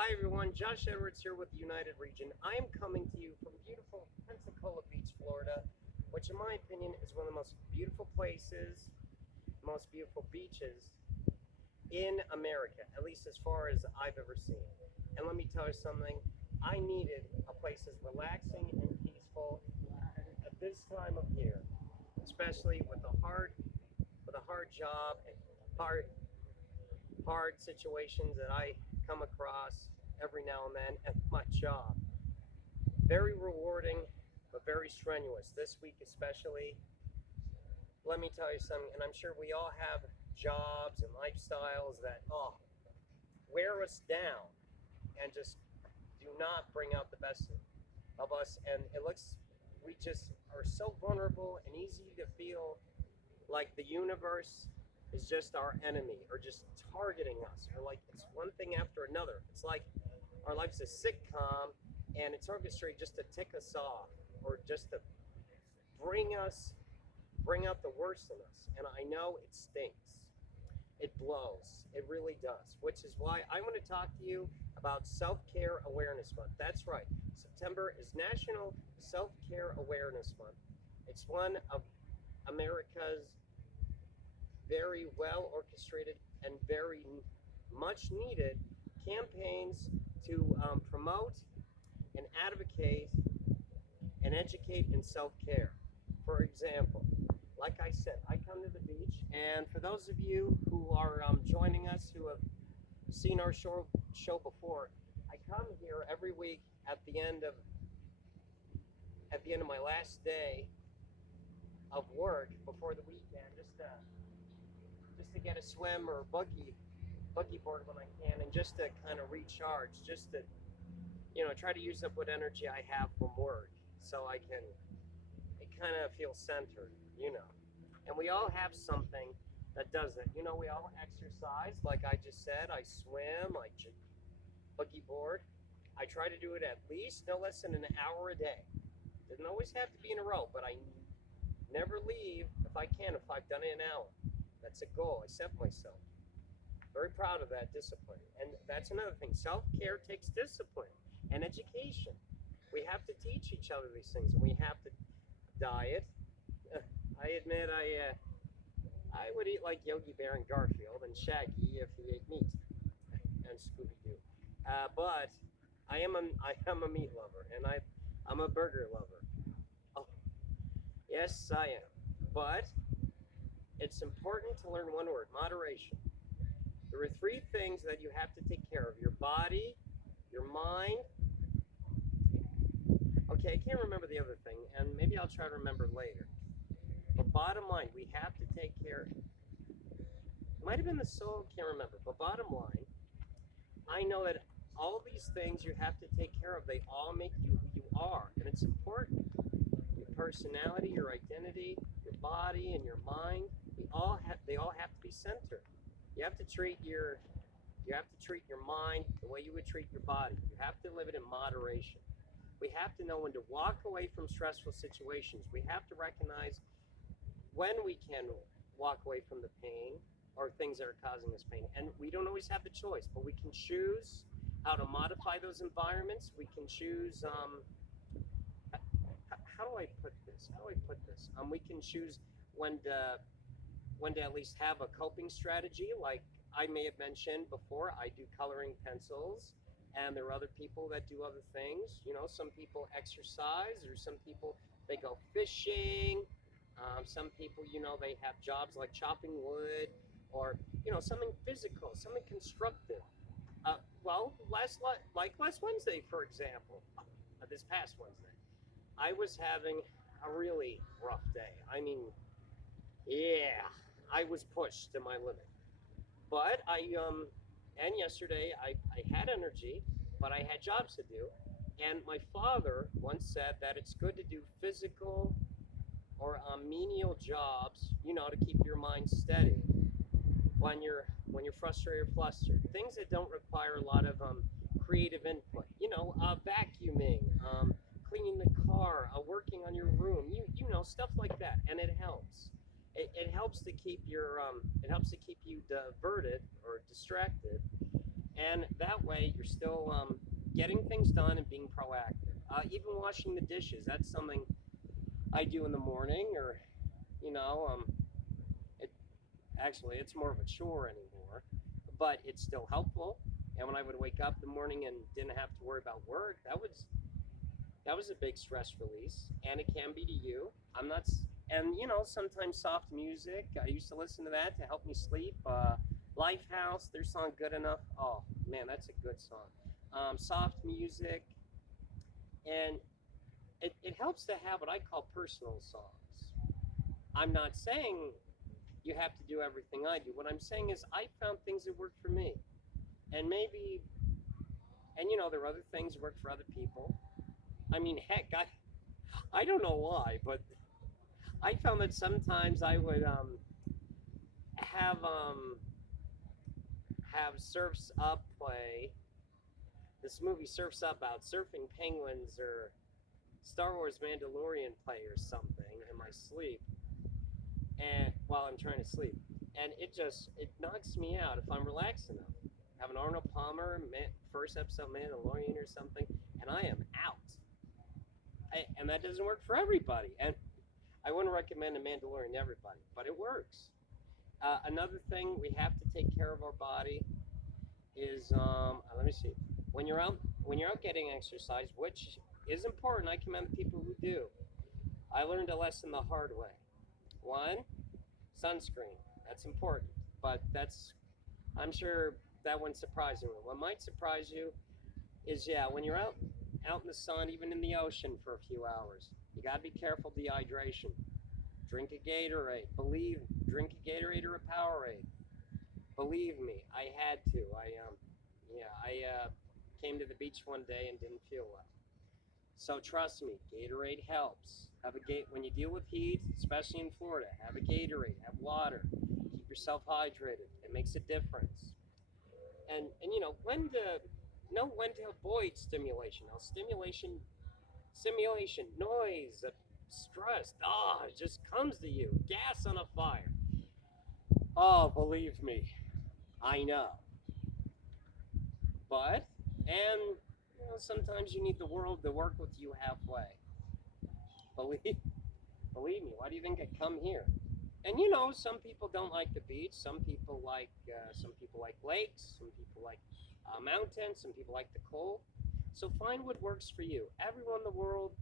Hi everyone, Josh Edwards here with the United Region. I am coming to you from beautiful Pensacola Beach, Florida, which in my opinion is one of the most beautiful places, most beautiful beaches in America, at least as far as I've ever seen. And let me tell you something, I needed a place as relaxing and peaceful at this time of year, especially with a hard job and hard situations that I come across every now and then at my job. Very rewarding, but very strenuous. This week, especially, let me tell you something, and I'm sure we all have jobs and lifestyles that, wear us down and just do not bring out the best of us. And it looks, we just are so vulnerable and easy to feel like the universe is just our enemy or just targeting us, or like it's one thing after another. It's like our life's a sitcom and it's orchestrated just to tick us off or just to bring us bring out the worst in us. And I know it stinks. It blows. It really does. Which is why I want to talk to you about Self-Care Awareness Month. That's right. September is National Self-Care Awareness Month. It's one of America's very well orchestrated and very much needed campaigns to promote and advocate and educate in self-care. For example, like I said, I come to the beach, and for those of you who are joining us who have seen our show before, I come here every week at the end of my last day of work before the weekend, just to get a swim or buggy board when I can, and just to kind of recharge, just to try to use up what energy I have from work, so I can it kind of feel centered, you know. And we all have something that does it. We all exercise, like I just said. I swim, buggy board. I try to do it at least no less than an hour a day. Doesn't always have to be in a row, but I never leave if I can if I've done it an hour. That's a goal I set myself. Very proud of that discipline. And that's another thing. Self-care takes discipline and education. We have to teach each other these things, and we have to diet. I admit I would eat like Yogi Bear and Garfield and Shaggy if he ate meat, and Scooby Doo. But I am a meat lover, and I'm a burger lover. Oh, yes, I am. But it's important to learn one word: moderation. There are three things that you have to take care of: your body, your mind. Okay, I can't remember the other thing, and maybe I'll try to remember later. But bottom line, we have to take care. It might have been the soul, can't remember. But bottom line, I know that all these things you have to take care of, they all make you who you are. And it's important. Your personality, your identity, your body, and your mind, they all have to be centered. You have to treat your you have to treat your mind the way you would treat your body. You have to live it in moderation. We have to know when to walk away from stressful situations. We have to recognize when we can walk away from the pain or things that are causing us pain. And we don't always have the choice, but we can choose how to modify those environments. We can choose, how do I put this? We can choose when to, when to at least have a coping strategy. Like I may have mentioned before, I do coloring pencils, and there are other people that do other things. Some people exercise, or some people, they go fishing. Some people, they have jobs like chopping wood, or something physical, something constructive. Well, like last Wednesday, for example, this past Wednesday, I was having a really rough day. I mean, yeah, I was pushed to my limit. But and yesterday I had energy, but I had jobs to do. And my father once said that it's good to do physical or menial jobs, to keep your mind steady when you're frustrated or flustered. Things that don't require a lot of creative input. Vacuuming, cleaning the car, working on your room. Stuff like that, and it helps. It helps to keep you diverted or distracted, and that way, you're still getting things done and being proactive. Even washing the dishes, that's something I do in the morning, or you know, it actually it's more of a chore anymore, but it's still helpful. And when I would wake up in the morning and didn't have to worry about work, that was a big stress release, and it can be to you. I'm not, and you know, sometimes soft music. I used to listen to that to help me sleep. Lifehouse, their song "Good Enough." Oh man, that's a good song. Soft music, and it helps to have what I call personal songs. I'm not saying you have to do everything I do. What I'm saying is I found things that work for me, and maybe, and you know, there are other things that work for other people. I mean, heck, I don't know why, but I found that sometimes I would have have Surfs Up play this movie Surfs Up about surfing penguins, or Star Wars Mandalorian play or something in my sleep, and while I'm trying to sleep, and it knocks me out if I'm relaxed enough. Have an Arnold Palmer first episode Mandalorian or something, and I am out. And that doesn't work for everybody, and I wouldn't recommend a Mandalorian to everybody, but it works. Another thing we have to take care of our body is let me see. When you're out getting exercise, which is important, I commend the people who do. I learned a lesson the hard way. One, sunscreen. That's important, but I'm sure that wouldn't surprise you. What might surprise you is, yeah, when you're out in the sun, even in the ocean for a few hours, you gotta be careful dehydration. Drink a Gatorade. Drink a Gatorade or a Powerade. Believe me, I had to. I came to the beach one day and didn't feel well. So trust me, Gatorade helps. When you deal with heat, especially in Florida, have a Gatorade, have water, keep yourself hydrated. It makes a difference. And you know when to avoid stimulation. Now simulation, noise, stress, it just comes to you. Gas on a fire. Oh, believe me, I know. But and you know, sometimes you need the world to work with you halfway. Believe believe me. Why do you think I come here? And you know, some people don't like the beach. Some people like lakes. Some people like mountains. Some people like the cold. So find what works for you. Everyone in the world.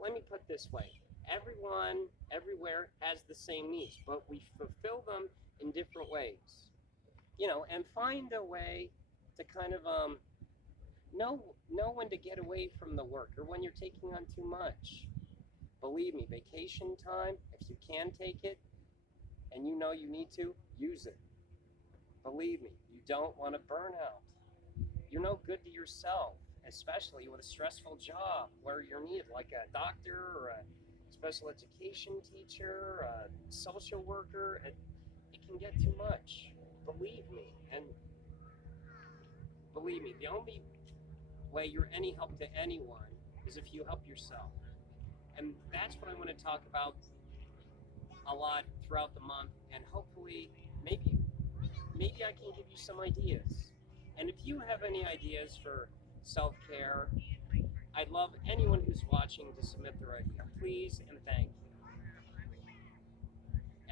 Let me put it this way: everyone, everywhere has the same needs, but we fulfill them in different ways. You know, and find a way to kind of know when to get away from the work or when you're taking on too much. Believe me, vacation time, if you can take it and you know you need to, use it. Believe me, you don't want to burn out. You're no good to yourself, especially with a stressful job where you're needed, like a doctor or a special education teacher, a social worker. It can get too much. Believe me. And believe me, the only way you're any help to anyone is if you help yourself. And that's what I want to talk about a lot throughout the month, and hopefully maybe I can give you some ideas. And if you have any ideas for self-care, I'd love anyone who's watching to submit their idea. Please and thank you.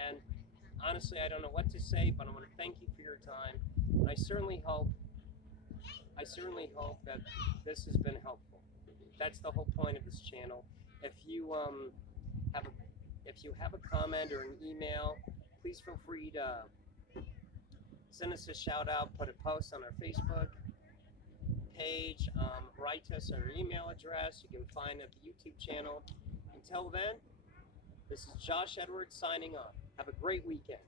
And honestly, I don't know what to say, but I want to thank you for your time. And I certainly hope that this has been helpful. That's the whole point of this channel. If you have a if you have a comment or an email, please feel free to send us a shout out, put a post on our Facebook page, write us our email address. You can find at the YouTube channel. Until then, this is Josh Edwards signing off. Have a great weekend.